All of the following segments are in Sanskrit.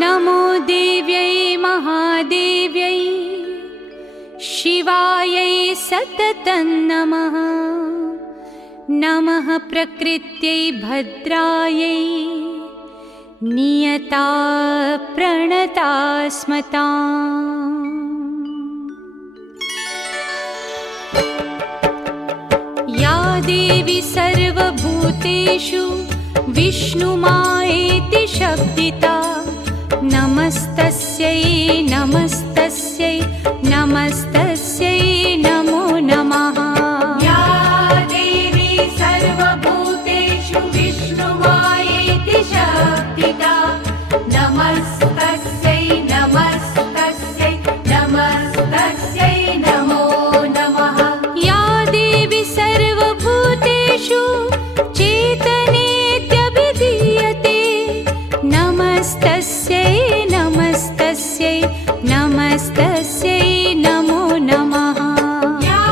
नमो देव्यै महादेव्यै शिवायै सततं नमः। नमः प्रकृत्यै भद्रायै नियता प्रणता स्मताम्। या देवी सर्वभूतेषु विष्णुमायेति शब्दिता नमस्तस्यै नमस्तस्यै नमस्तस्यै नमो नमः। या देवी सर्वभूतेषु विष्णुमायेति शब्दिता नमस्तस्यै नमस्तस्यै नमस्तस्यै नमो नमः। या देवी सर्वभूतेषु चेतनेत्यभिधीयते नमस्तस्यै नमस्तस्यै नमस्तस्यै नमो नमः। या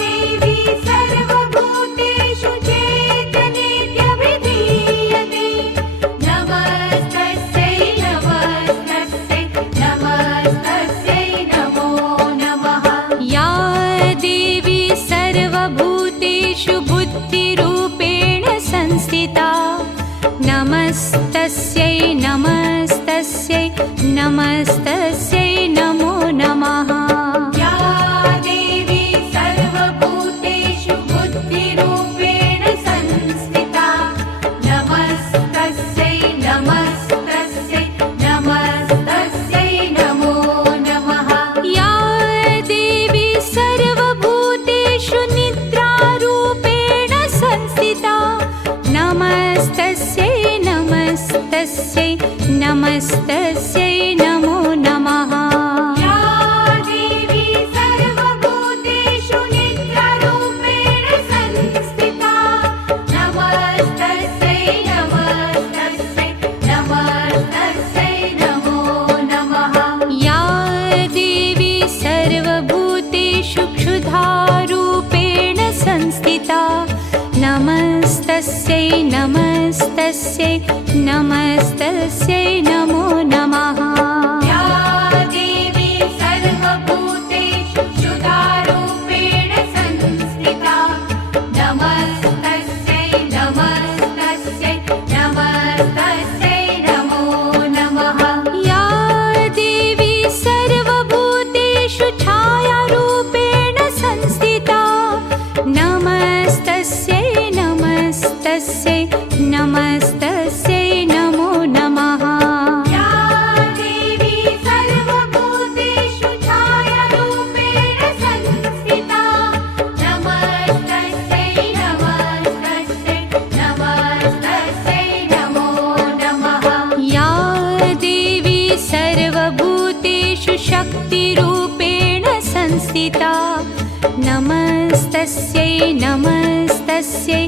देवी सर्वभूतेषु चेतनेत्यभिधीयते नमस्तस्यै नमस्तस्यै नमस्तस्यै नमो नमः। या देवी सर्वभूतेषु बुद्धिरूपेण संस्थिता नमस्तस्यै नमस्तस्यै नमस्तस्यै नमो नमः। या देवी सर्वभूतेषु बुद्धिरूपेण संस्थिता नमस्तस्यै नमस्तस्यै नमस्तस्यै नमो नमः। या देवी सर्वभूतेषु निद्रारूपेण संस्थिता नमस्तस्यै नमस्तस्यै नमस्तस्यै नमो नमः। या देवी सर्वभूतेषु निद्रारूपेण संस्थिता नमस्तस्यै नमस्तस्यै नमस्तस्यै नमो नमः। या देवी सर्वभूतेषु क्षुधारूपेण संस्थिता नमस्तस्यै नमस्तस्यै नमस्तस्यै नमो नमः। या देवी सर्वभूतेषु क्षुधारूपेण संस्थिता नमस्तस्यै नमस्तस्यै नमस्तस्यै नमो नमः। या देवी सर्वभूतेषु छायारूपेण संस्थिता नमस्तस्यै नमस्तस्यै नमस्तस्यै नमो नमः। या देवी सर्वभूतेषु छायारूपेण संस्थिता नमस्तस्यै नमस्तस्यै नमस्तस्यै नमो नमः। या देवी सर्वभूतेषु शक्तिरूपेण संस्थिता नमस्तस्यै नमस्तस्यै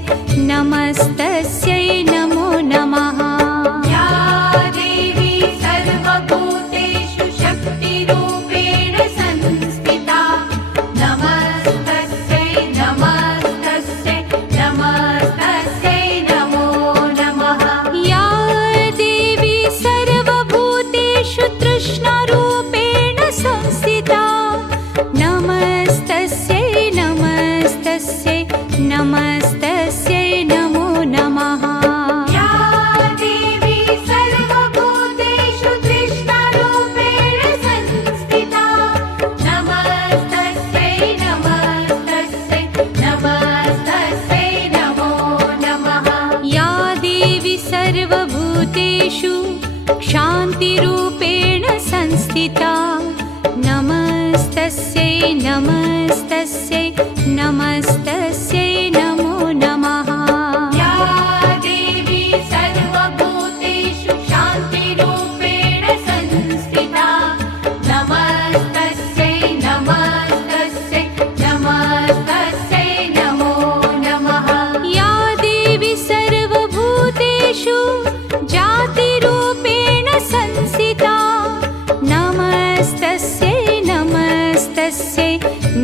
नमस्तस्यै नमो नमः। या देवी सर्वभूतेषु शक्तिरूपेण संस्थिता नमस्तस्यै नमस्तस्यै नमस्तस्यै नमो नमः। या देवी सर्वभूतेषु तृष्णारूपेण संस्थिता नमस्तस्यै नमस्तस्यै नमस्तस्यै नमो नमः। या देवी सर्वभूतेषु तृष्णारूपेण संस्थिता नमस्तस्यै नमस्तस्यै नमस्तस्यै नमो नमः। या देवी सर्वभूतेषु क्षान्तिरूपेण संस्थिता नमस्तस्यै नमस्तस्यै नमस्तस्यै नमो नमः। या देवी सर्वभूतेषु शान्तिरूपेण संस्थिता नमस्तस्यै नमस्तस्यै नमस्तस्यै नमो नमः। या देवी सर्वभूतेषु जातिरूपेण संस्थिता नमस्तस्यै नमस्तस्यै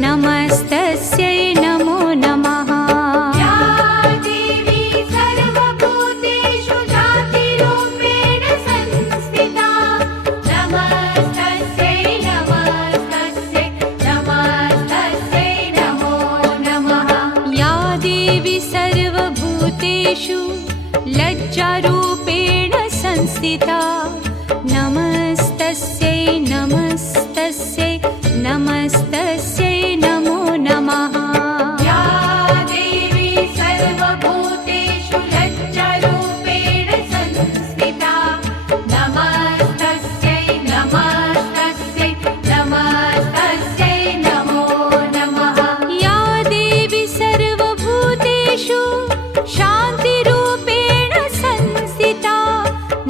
नमस्तस्यै नमो नमः। लज्जारूपेण संस्थिता नमस्तस्यै नमस्तस्यै नमस्तस्यै नमो नमः या देवी सर्वभूतेषु लज्जारूपेण संस्थिता नमस्तस्यै नमस्तस्यै नमस्तस्यै नमो नमः या देवी सर्वभूतेषु शान्तिरूपेण संस्थिता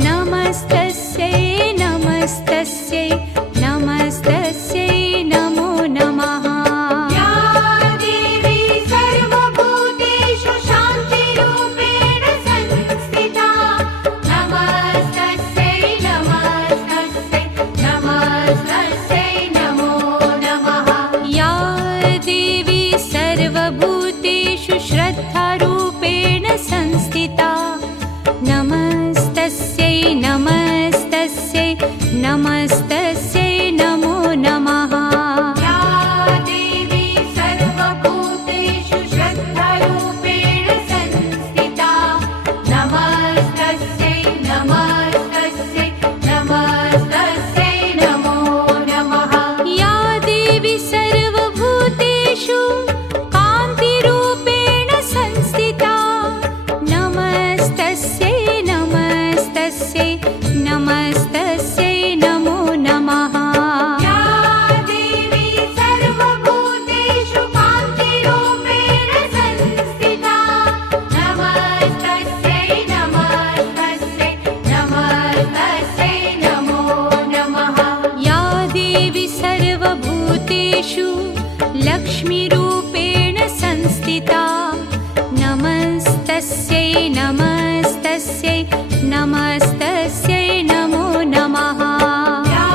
नमस्तस्यै नमस्तस्यै नमस्तस्यै नमो नमः या देवी सर्वभूतेषु शान्तिरूपेण संस्थिता नमस्तस्यै नमस्तस्यै नमस्तस्यै नमो नमः या देवी सर्वभूतेषु श्रद्धारूपेण संस्थिता नमस्तस्यै नमस्तस्यै नमस्तस्यै नमो नमः या देवी सर्वभूतेषु श्रद्धारूपेण संस्थिता नमस्तस्यै नमस्तस्यै नमस्तस्यै नमो नमः या देवी सर्वभूतेषु कान्तिरूपेण संस्थिता नमस्तस्यै नमस्तस्यै नमस्तस्यै नमो नमः या देवी सर्वभूतेषु कान्तिरूपेण संस्थिता नमस्तस्यै नमस्तस्यै नमस्तस्यै नमो नमः या देवी सर्वभूतेषु लक्ष्मीरूपेण संस्थिता नमस्तस्यै नमस्तस्यै नमस्तस्यै नमो नमः या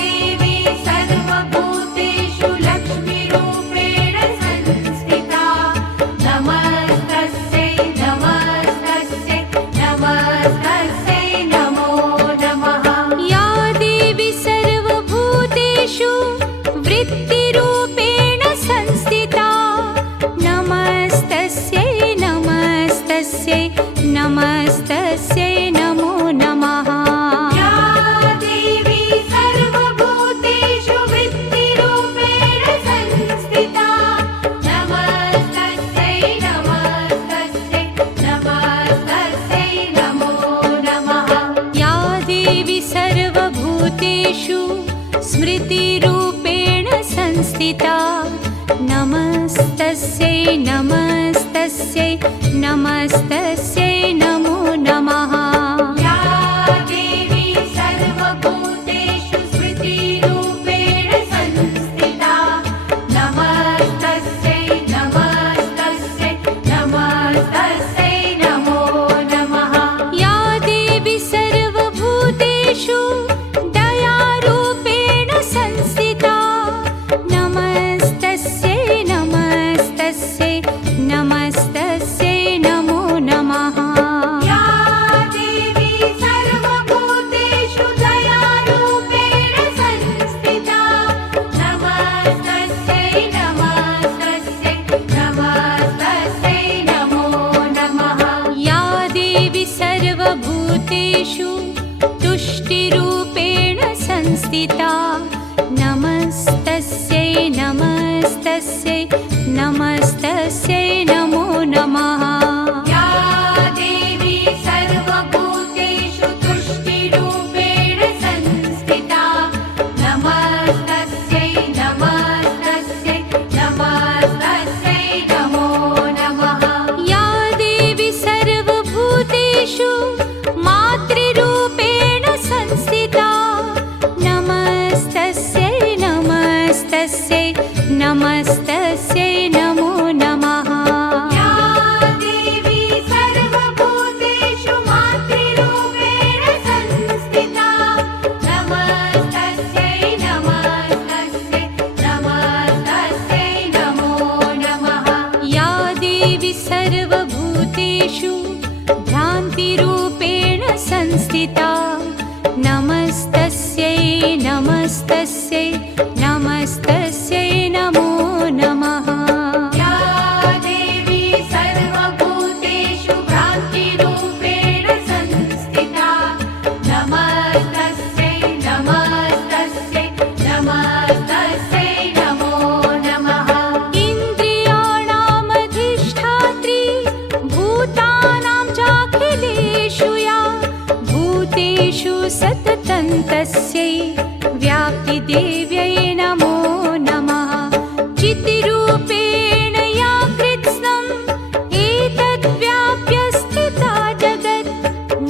देवी सर्वभूतेषु लक्ष्मीरूपेण संस्थिता नमस्तस्यै नमस्तस्यै नमस्तस्यै नमो नमः या देवी सर्वभूतेषु वृत्तिरूपेण संस्थिता नमस्तस्यै नमस्तस्यै नमस्तस्यै नमो नमः या देवी सर्वभूतेषु वृत्तिरूपेण संस्थिता नमस्तस्यै नमस्तस्यै नमस्तस्यै नमो नमः या देवी सर्वभूतेषु स्मृतिरूपेण संस्थिता नमस्तस्यै नमस्तस्यै नमस्तस्यै नमो नमः या देवी सर्वभूतेषु स्मृतिरूपेण संस्थिता नमस्तस्यै नमस्तस्यै नमस्तस्यै नमो नमः या देवी सर्वभूतेषु दयारूपेण संस्थिता नमस्तस्यै नमस्तस्यै नमस्तस्यै नमो नमः या देवी सर्वभूतेषु दयारूपेण संस्थिता नमस्तस्यै नमस्तस्यै नमस्तस्यै नमो नमः या देवी सर्वभूतेषु तुष्टिरूपेण संस्थिता नमस्तस्यै नमस्तस्यै नमस्तस्यै नमो नमः या देवी सर्वभूतेषु तुष्टिरूपेण संस्थिता नमस्तस्यै नमस्तस्यै नमस्तस्यै नमो नमः या देवी सर्वभूतेषु मातृरूपेण संस्थिता नमस्तस्यै नमस्तस्यै नमस्तस्यै नमो नमः या देवी सर्वभूतेषु मातृरूपेण संस्थिता नमस्तस्यै नमस्तस्यै नमस्तस्यै नमो नमः या देवी सर्वभूतेषु भ्रान्तिरूपेण संस्थिता नमस्तस्यै नमस्तस्यै नमस्तस्यै नमो नमः या देवी सर्वभूतेषु भ्रान्तिरूपेण सततं तस्यै व्याप्तिदेव्यै नमो नमः चितिरूपेण या कृत्स्नम् एतद्व्याप्य स्थिता जगत्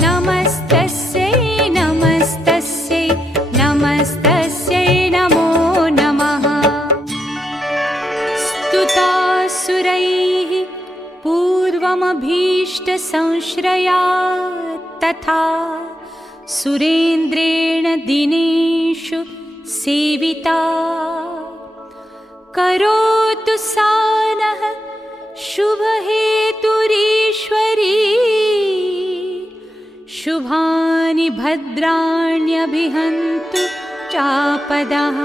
नमस्तस्यै नमस्तस्यै नमस्तस्यै नमो नमः स्तुतासुरैः पूर्वमभीष्टसंश्रया तथा सुरेन्द्रेण दिनेषु सेविता करोतु सा नः शुभहेतुरीश्वरी शुभानि भद्राण्यभिहन्तु चापदः।